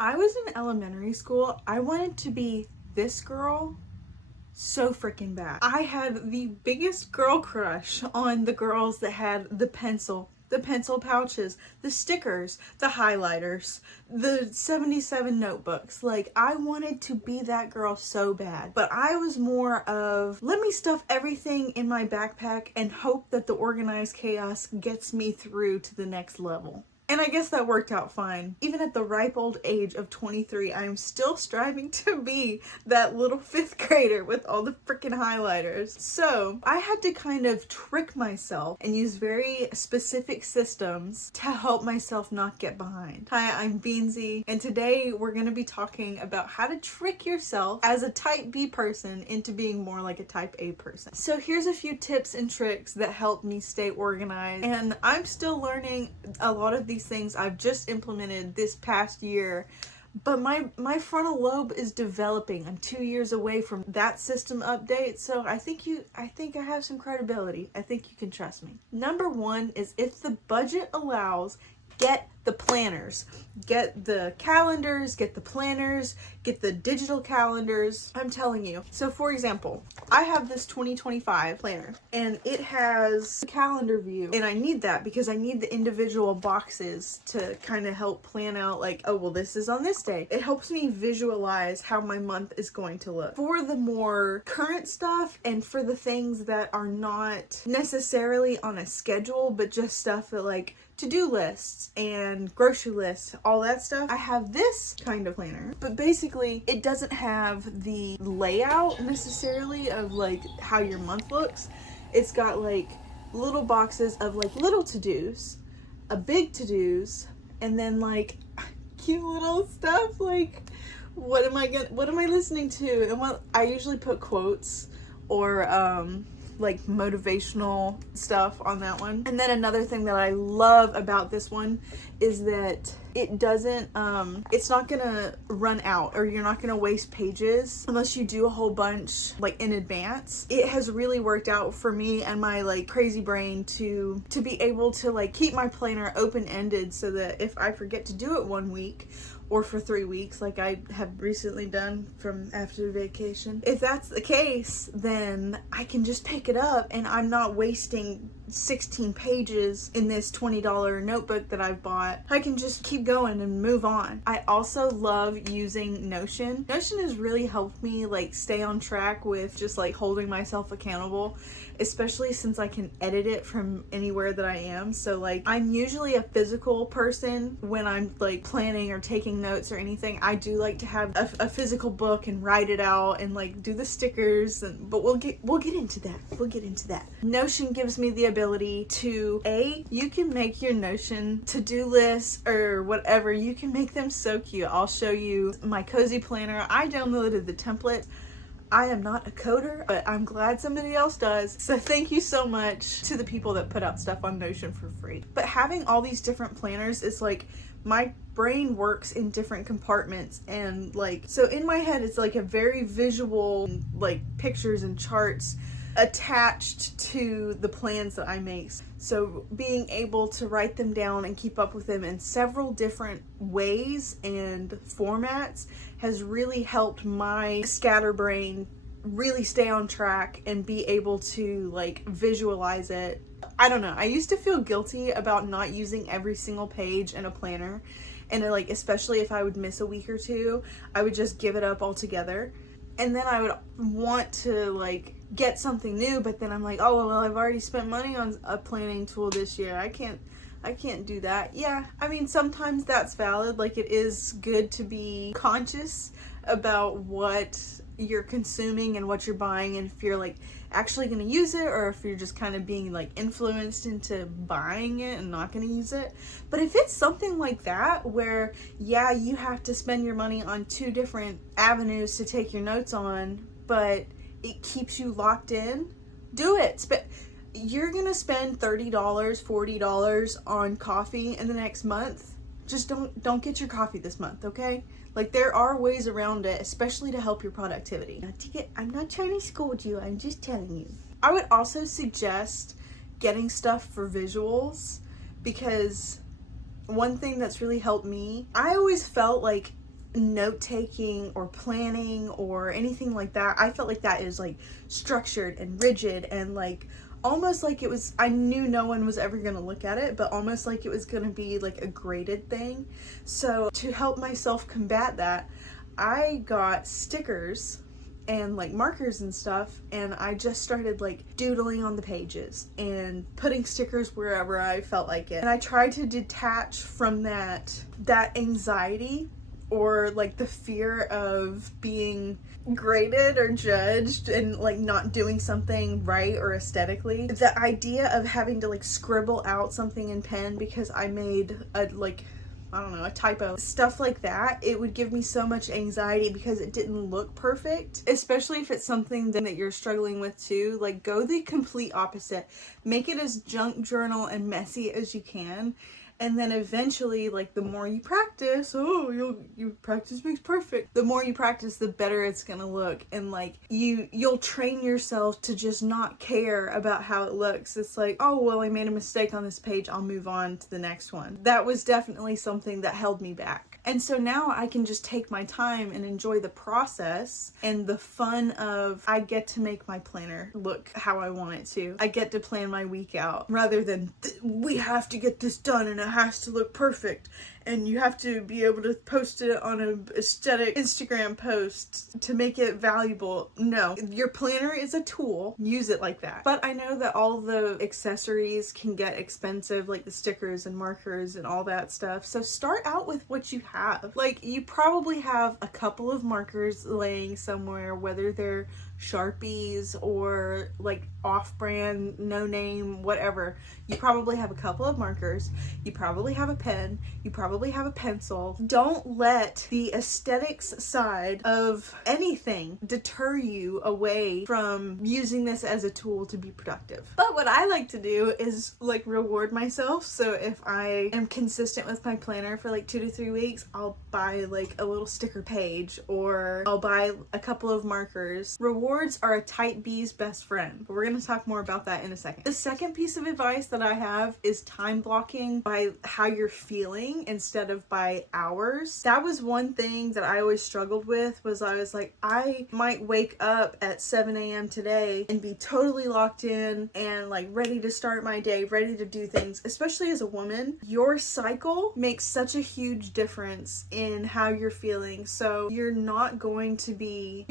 I was in elementary school, I wanted to be this girl so freaking bad. I had the biggest girl crush on the girls that had the pencil pouches, the stickers, the highlighters, the 77 notebooks. Like, I wanted to be that girl so bad. But I was more of, let me stuff everything in my backpack and hope that the organized chaos gets me through to the next level. And I guess that worked out fine. Even at the ripe old age of 23, I am still striving to be that little 5th grader with all the freaking highlighters. So I had to kind of trick myself and use very specific systems to help myself not get behind. Hi, I'm Beansy, and today we're going to be talking about how to trick yourself as a type B person into being more like a type A person. So here's a few tips and tricks that help me stay organized, and I'm still learning a lot of these things I've just implemented this past year, but my frontal lobe is developing. I'm 2 years away from that system update, so I think I have some credibility. I think you can trust me. Number 1 is, if the budget allows, get the planners. Get the calendars, get the planners, get the digital calendars. I'm telling you. So for example, I have this 2025 planner and it has a calendar view, and I need that because I need the individual boxes to kind of help plan out, like, oh, well, this is on this day. It helps me visualize how my month is going to look. For the more current stuff and for the things that are not necessarily on a schedule, but just stuff that, like, to-do lists and grocery lists, all that stuff, I have this kind of planner. But basically, it doesn't have the layout necessarily of like how your month looks. It's got like little boxes of like little to-dos, a big to-dos, and then like cute little stuff like what am I listening to? And what I usually put quotes or like motivational stuff on that one. And then another thing that I love about this one is that it doesn't it's not gonna run out, or you're not gonna waste pages unless you do a whole bunch like in advance. It has really worked out for me and my like crazy brain to be able to like keep my planner open-ended, so that if I forget to do it 1 week or for 3 weeks, like I have recently done from after vacation, if that's the case, then I can just pick it up and I'm not wasting 16 pages in this $20 notebook that I've bought. I can just keep going and move on. I also love using Notion. Notion has really helped me like stay on track with just like holding myself accountable, especially since I can edit it from anywhere that I am. So like, I'm usually a physical person when I'm like planning or taking notes or anything. I do like to have a physical book and write it out and like do the stickers, but we'll get into that. We'll get into that. Notion gives me the ability to, you can make your Notion to-do lists or whatever, you can make them so cute. I'll show you my cozy planner. I downloaded the template. I am not a coder, but I'm glad somebody else does. So thank you so much to the people that put out stuff on Notion for free. But having all these different planners is like, my brain works in different compartments, and like, so in my head it's like a very visual, like pictures and charts attached to the plans that I make. So being able to write them down and keep up with them in several different ways and formats has really helped my scatterbrain really stay on track and be able to like visualize it. I don't know, I used to feel guilty about not using every single page in a planner, and like especially if I would miss a week or two, I would just give it up altogether. And then I would want to like get something new, but then I'm like, oh well, I've already spent money on a planning tool this year. I can't do that. Yeah, I mean, sometimes that's valid. Like, it is good to be conscious about what you're consuming and what you're buying, and if you're like actually going to use it, or if you're just kind of being like influenced into buying it and not going to use it. But if it's something like that where, yeah, you have to spend your money on 2 different avenues to take your notes on, but it keeps you locked in, do it. You're gonna spend $30, $40 on coffee in the next month. Just don't get your coffee this month, okay? Like, there are ways around it, especially to help your productivity. I'm not trying to scold you, I'm just telling you. I would also suggest getting stuff for visuals, because one thing that's really helped me, I always felt like note taking or planning or anything like that. I felt like that is like structured and rigid and like almost like it was, I knew no one was ever going to look at it, but almost like it was going to be like a graded thing. So to help myself combat that, I got stickers and like markers and stuff, and I just started like doodling on the pages and putting stickers wherever I felt like it. And I tried to detach from that anxiety or like the fear of being graded or judged and like not doing something right or aesthetically. The idea of having to like scribble out something in pen because I made a like, I don't know, a typo, stuff like that, it would give me so much anxiety because it didn't look perfect. Especially if it's something that you're struggling with too, like go the complete opposite. Make it as junk journal and messy as you can. And then eventually, like the more you practice, you practice makes perfect. The more you practice, the better it's gonna look. And like you'll train yourself to just not care about how it looks. It's like, oh, well, I made a mistake on this page, I'll move on to the next one. That was definitely something that held me back. And so now I can just take my time and enjoy the process and the fun of I get to make my planner look how I want it to. I get to plan my week out rather than we have to get this done and it has to look perfect and you have to be able to post it on an aesthetic Instagram post to make it valuable. No, your planner is a tool. Use it like that. But I know that all the accessories can get expensive, like the stickers and markers and all that stuff. So start out with what you have. Like you probably have a couple of markers laying somewhere, whether they're Sharpies or like off-brand, no name, whatever. You probably have a couple of markers. You probably have a pen. You probably have a pencil. Don't let the aesthetics side of anything deter you away from using this as a tool to be productive. But what I like to do is like reward myself. So if I am consistent with my planner for like 2 to 3 weeks, I'll buy like a little sticker page or I'll buy a couple of markers. Rewards are a type B's best friend. But we're going to talk more about that in a second. The second piece of advice that I have is time blocking by how you're feeling instead of by hours. That was one thing that I always struggled with, was I was like, I might wake up at 7 a.m. today and be totally locked in and like ready to start my day, ready to do things. Especially as a woman, your cycle makes such a huge difference in how you're feeling. So you're not going to be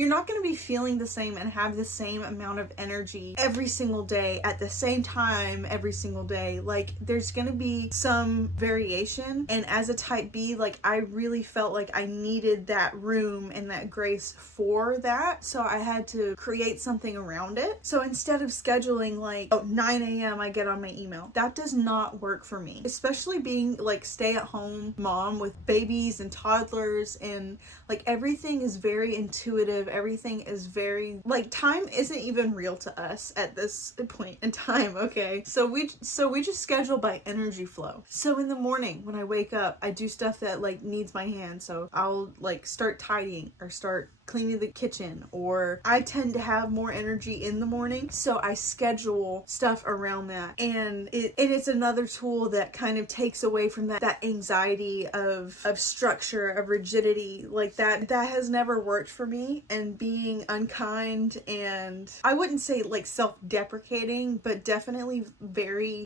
feeling the same and have the same amount of energy every single day at the same time every single day. Like there's gonna be some variation, and as a type B, like I really felt like I needed that room and that grace for that, so I had to create something around it. So instead of scheduling like, oh, 9 a.m. I get on my email, that does not work for me, especially being like stay-at-home mom with babies and toddlers, and like everything is very intuitive, everything is very like, time isn't even real to us at this point in time. Okay, so we just schedule by energy flow. So in the morning when I wake up, I do stuff that like needs my hand. So I'll like start tidying or start cleaning the kitchen, or I tend to have more energy in the morning, so I schedule stuff around that. And it's another tool that kind of takes away from that anxiety of structure, of rigidity, like that has never worked for me. And being unkind, and I wouldn't say like self-deprecating, but definitely very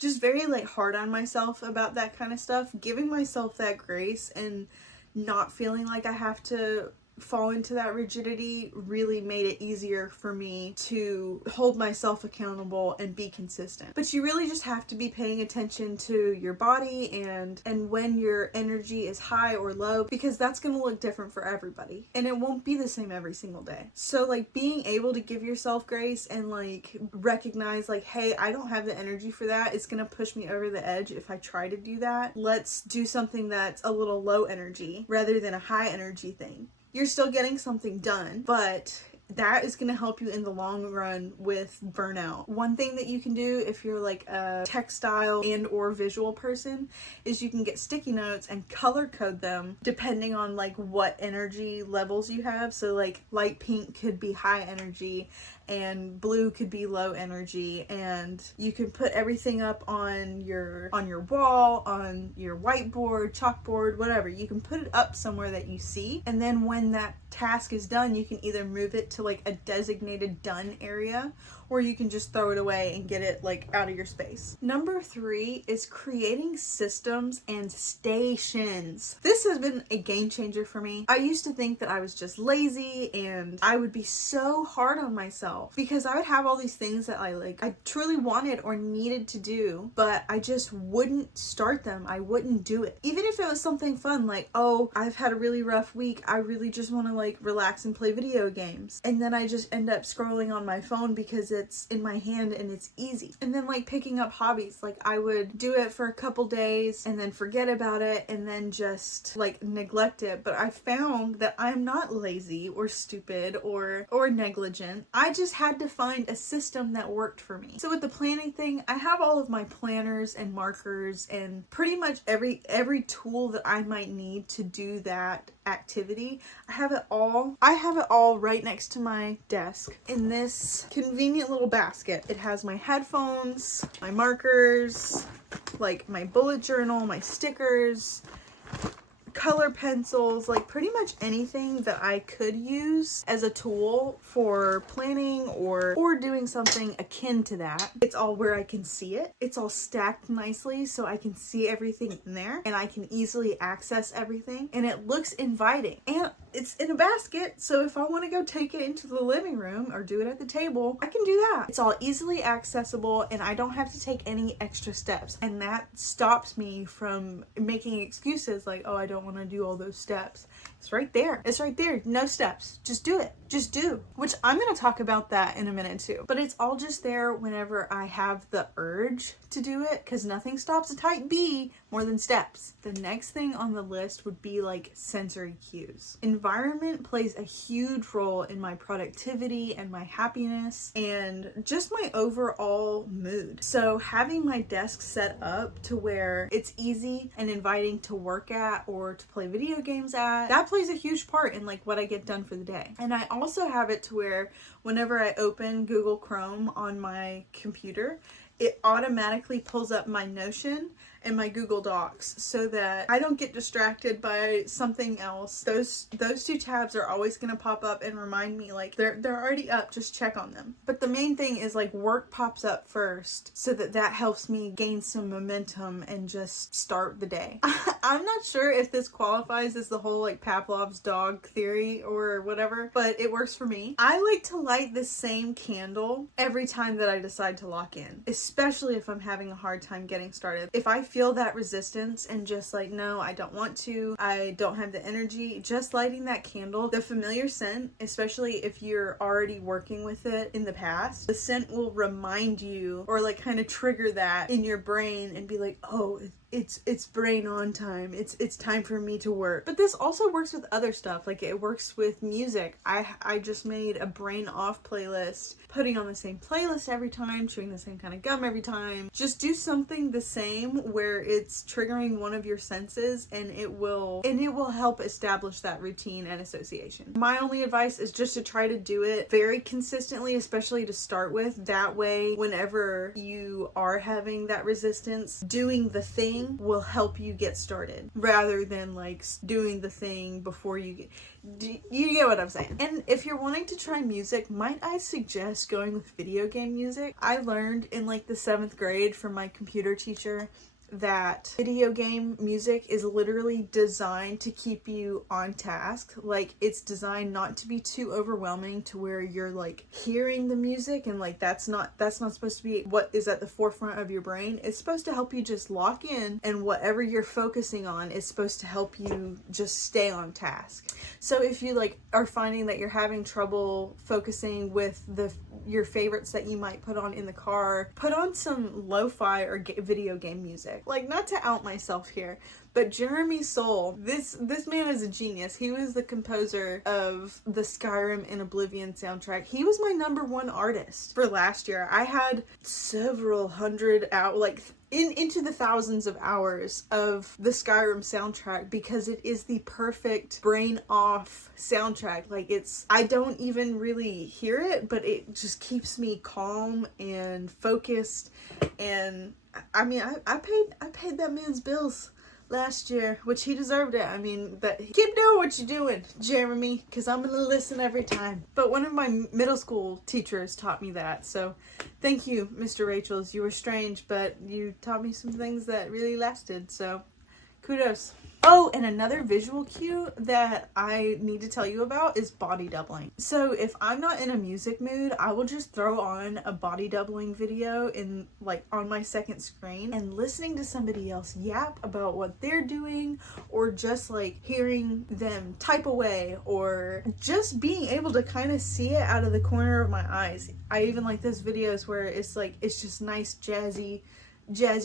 like hard on myself about that kind of stuff, giving myself that grace and not feeling like I have to fall into that rigidity really made it easier for me to hold myself accountable and be consistent. But you really just have to be paying attention to your body and when your energy is high or low, because that's going to look different for everybody and it won't be the same every single day. So like being able to give yourself grace and like recognize like, hey, I don't have the energy for that. It's going to push me over the edge if I try to do that. Let's do something that's a little low energy rather than a high energy thing. You're still getting something done, but that is going to help you in the long run with burnout. One thing that you can do if you're like a textile and or visual person is you can get sticky notes and color code them depending on like what energy levels you have. So like light pink could be high energy and blue could be low energy, and you can put everything up on your wall, on your whiteboard, chalkboard, whatever. You can put it up somewhere that you see, and then when that task is done, you can either move it to like a designated done area, or you can just throw it away and get it like out of your space. Number 3 is creating systems and stations. This has been a game changer for me. I used to think that I was just lazy and I would be so hard on myself because I would have all these things that I truly wanted or needed to do, but I just wouldn't start them. I wouldn't do it. Even if it was something fun, like, oh, I've had a really rough week. I really just want to like relax and play video games. And then I just end up scrolling on my phone because it's in my hand and it's easy. And then like picking up hobbies, like I would do it for a couple days and then forget about it and then just like neglect it. But I found that I'm not lazy or stupid or negligent. I just had to find a system that worked for me. So with the planning thing, I have all of my planners and markers and pretty much every tool that I might need to do that activity. I have it all right next to my desk in this convenient little basket. It has my headphones, my markers, like my bullet journal, my stickers, color pencils, like pretty much anything that I could use as a tool for planning or doing something akin to that. It's all where I can see it. It's all stacked nicely so I can see everything in there and I can easily access everything, and it looks inviting. And it's in a basket, so if I want to go take it into the living room or do it at the table, I can do that. It's all easily accessible and I don't have to take any extra steps, and that stops me from making excuses like, oh, I don't want to do all those steps. It's right there. It's right there. No steps. Just do it. Just do. Which I'm going to talk about that in a minute too. But it's all just there whenever I have the urge to do it, because nothing stops a type B more than steps. The next thing on the list would be like sensory cues. Environment plays a huge role in my productivity and my happiness and just my overall mood. So having my desk set up to where it's easy and inviting to work at or to play video games at, that plays a huge part in like what I get done for the day. And I also have it to where whenever I open Google Chrome on my computer, it automatically pulls up my Notion and my Google Docs so that I don't get distracted by something else. Those two tabs are always going to pop up and remind me like they're already up, just check on them. But the main thing is like work pops up first so that helps me gain some momentum and just start the day. I'm not sure if this qualifies as the whole like Pavlov's dog theory or whatever, but it works for me. I like to light the same candle every time that I decide to lock in, especially if I'm having a hard time getting started. If I feel that resistance and just like, no, I don't want to, I don't have the energy, just lighting that candle, the familiar scent, especially if you're already working with it in the past, the scent will remind you or like kind of trigger that in your brain and be like, oh, it's brain on time. It's time for me to work. But this also works with other stuff. Like it works with music. I just made a brain off playlist, putting on the same playlist every time, chewing the same kind of gum every time. Just do something the same where it's triggering one of your senses, and it will help establish that routine and association. My only advice is just to try to do it very consistently, especially to start with. That way, whenever you are having that resistance, doing the thing will help you get started rather than like doing the thing before you get. You get what I'm saying? And if you're wanting to try music, might I suggest going with video game music? I learned in like the 7th grade from my computer teacher that video game music is literally designed to keep you on task. Like it's designed not to be too overwhelming to where you're like hearing the music and like that's not supposed to be what is at the forefront of your brain. It's supposed to help you just lock in, and whatever you're focusing on is supposed to help you just stay on task. So if you like are finding that you're having trouble focusing with your favorites that you might put on in the car, put on some lo-fi or video game music. Like, not to out myself here, but Jeremy Soule, this man is a genius. He was the composer of the Skyrim and Oblivion soundtrack. He was my #1 artist for last year. I had several hundred into the thousands of hours of the Skyrim soundtrack because it is the perfect brain off soundtrack. Like, I don't even really hear it, but it just keeps me calm and focused. And I mean, I paid that man's bills last year, which he deserved it. I mean, keep doing what you're doing, Jeremy, because I'm gonna listen every time. But one of my middle school teachers taught me that, so thank you, Mr. Rachels. You were strange, but you taught me some things that really lasted, so kudos. Oh, and another visual cue that I need to tell you about is body doubling. So if I'm not in a music mood, I will just throw on a body doubling video on my second screen, and listening to somebody else yap about what they're doing, or just like hearing them type away, or just being able to kind of see it out of the corner of my eyes. I even like those videos where it's just nice jazzy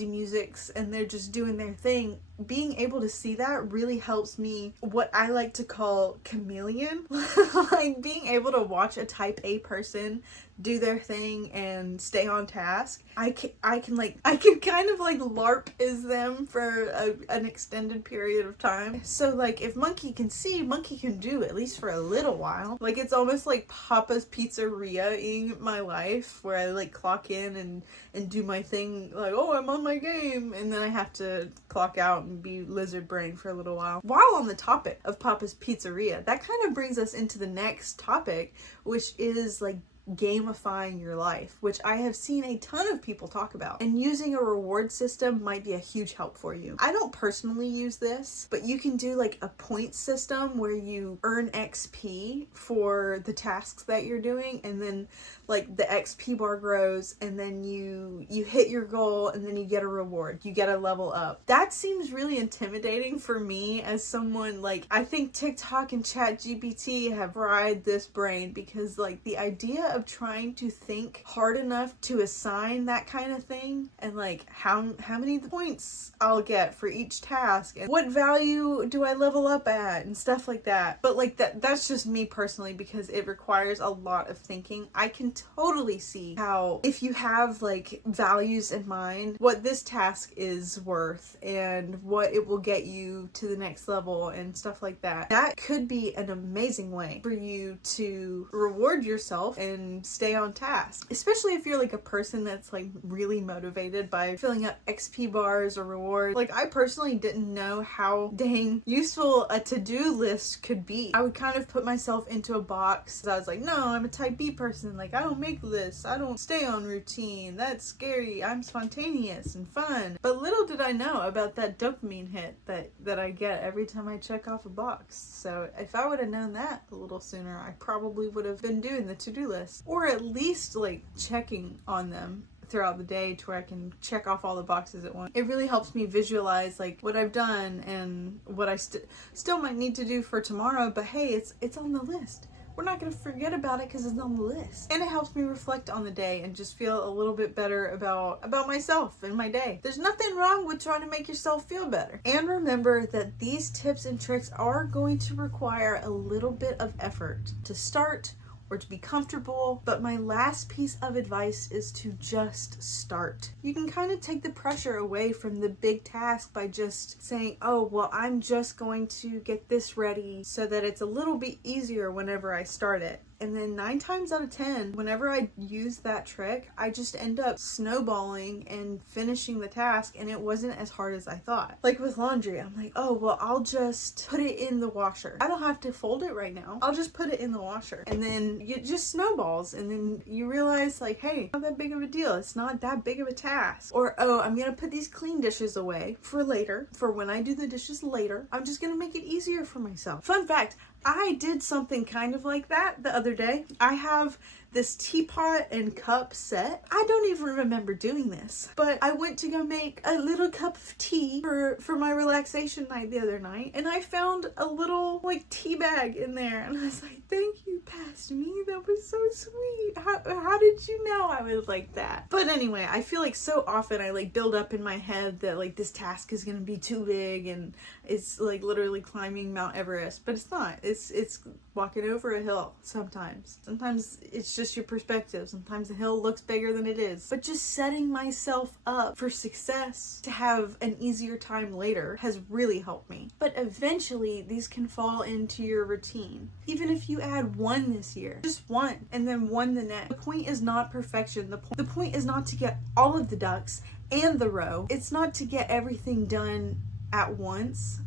musics and they're just doing their thing. Being able to see that really helps me, what I like to call chameleon. Like, being able to watch a type A person do their thing and stay on task. I can kind of like LARP as them for an extended period of time. So like, if Monkey can see, Monkey can do, at least for a little while. Like, it's almost like Papa's Pizzeria-ing my life, where I like clock in and do my thing, like, oh, I'm on my game, and then I have to clock out and be lizard brain for a little while. While on the topic of Papa's Pizzeria, that kind of brings us into the next topic, which is like gamifying your life, which I have seen a ton of people talk about. And using a reward system might be a huge help for you. I don't personally use this, but you can do like a point system where you earn XP for the tasks that you're doing, and then like the XP bar grows, and then you hit your goal, and then you get a reward. You get a level up. That seems really intimidating for me as someone, like, I think TikTok and ChatGPT have fried this brain, because like the idea of trying to think hard enough to assign that kind of thing, and like how many points I'll get for each task, and what value do I level up at, and stuff like that. But like that's just me personally, because it requires a lot of thinking. I can totally see how, if you have like values in mind, what this task is worth and what it will get you to the next level and stuff like that, that could be an amazing way for you to reward yourself and stay on task. Especially if you're like a person that's like really motivated by filling up XP bars or rewards. Like, I personally didn't know how dang useful a to-do list could be. I would kind of put myself into a box. I was like, no, I'm a type B person. Like, I don't make lists. I don't stay on routine. That's scary. I'm spontaneous and fun. But little did I know about that dopamine hit that I get every time I check off a box. So if I would have known that a little sooner, I probably would have been doing the to-do list, or at least like checking on them throughout the day to where I can check off all the boxes at once. It really helps me visualize like what I've done and what I still might need to do for tomorrow, but hey, it's on the list. We're not going to forget about it because it's on the list. And it helps me reflect on the day and just feel a little bit better about myself and my day. There's nothing wrong with trying to make yourself feel better. And remember that these tips and tricks are going to require a little bit of effort to start or to be comfortable, but my last piece of advice is to just start. You can kind of take the pressure away from the big task by just saying, oh, well, I'm just going to get this ready so that it's a little bit easier whenever I start it. And then 9 times out of 10, whenever I use that trick, I just end up snowballing and finishing the task, and it wasn't as hard as I thought. Like with laundry, I'm like, oh, well, I'll just put it in the washer. I don't have to fold it right now. I'll just put it in the washer. And then it just snowballs, and then you realize like, hey, not that big of a deal. It's not that big of a task. Or, oh, I'm gonna put these clean dishes away for later, for when I do the dishes later. I'm just gonna make it easier for myself. Fun fact, I did something kind of like that the other day. I have this teapot and cup set. I don't even remember doing this, but I went to go make a little cup of tea for my relaxation night the other night, and I found a little like tea bag in there, and I was like, thank you, past me. That was so sweet. How did you know I was like that? But anyway, I feel like so often I like build up in my head that like this task is gonna be too big and it's like literally climbing Mount Everest, but it's not. It's walking over a hill sometimes. Sometimes it's just just your perspective. Sometimes the hill looks bigger than it is. But just setting myself up for success to have an easier time later has really helped me. But eventually these can fall into your routine. Even if you add one this year, just one, and then one the next. The point is not perfection. The point is not to get all of the ducks and the row. It's not to get everything done at once.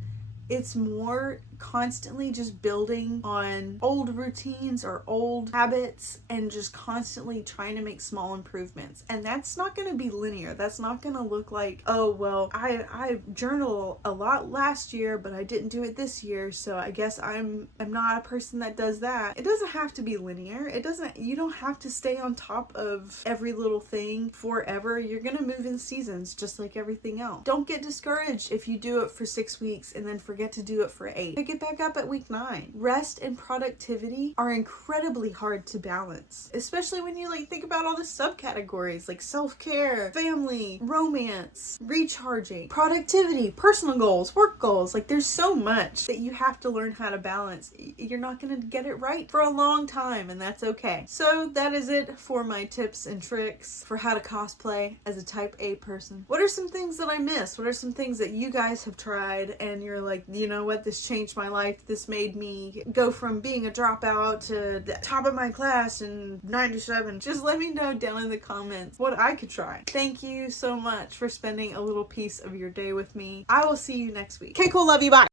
It's more constantly just building on old routines or old habits and just constantly trying to make small improvements. And that's not going to be linear. That's not going to look like, oh, well, I journaled a lot last year, but I didn't do it this year, so I guess I'm not a person that does that. It doesn't have to be linear. You don't have to stay on top of every little thing forever. You're going to move in seasons just like everything else. Don't get discouraged if you do it for 6 weeks and then forget to do it for 8. Pick it back up at week 9. Rest and productivity are incredibly hard to balance, especially when you think about all the subcategories like self-care, family, romance, recharging, productivity, personal goals, work goals. There's so much that you have to learn how to balance. You're not going to get it right for a long time, and that's okay. So that is it for my tips and tricks for how to cosplay as a type A person. What are some things that I missed? What are some things that you guys have tried and you're like, you know what, this changed my life. This made me go from being a dropout to the top of my class in 97. Just let me know down in the comments what I could try. Thank you so much for spending a little piece of your day with me. I will see you next week. Okay, cool. Love you. Bye.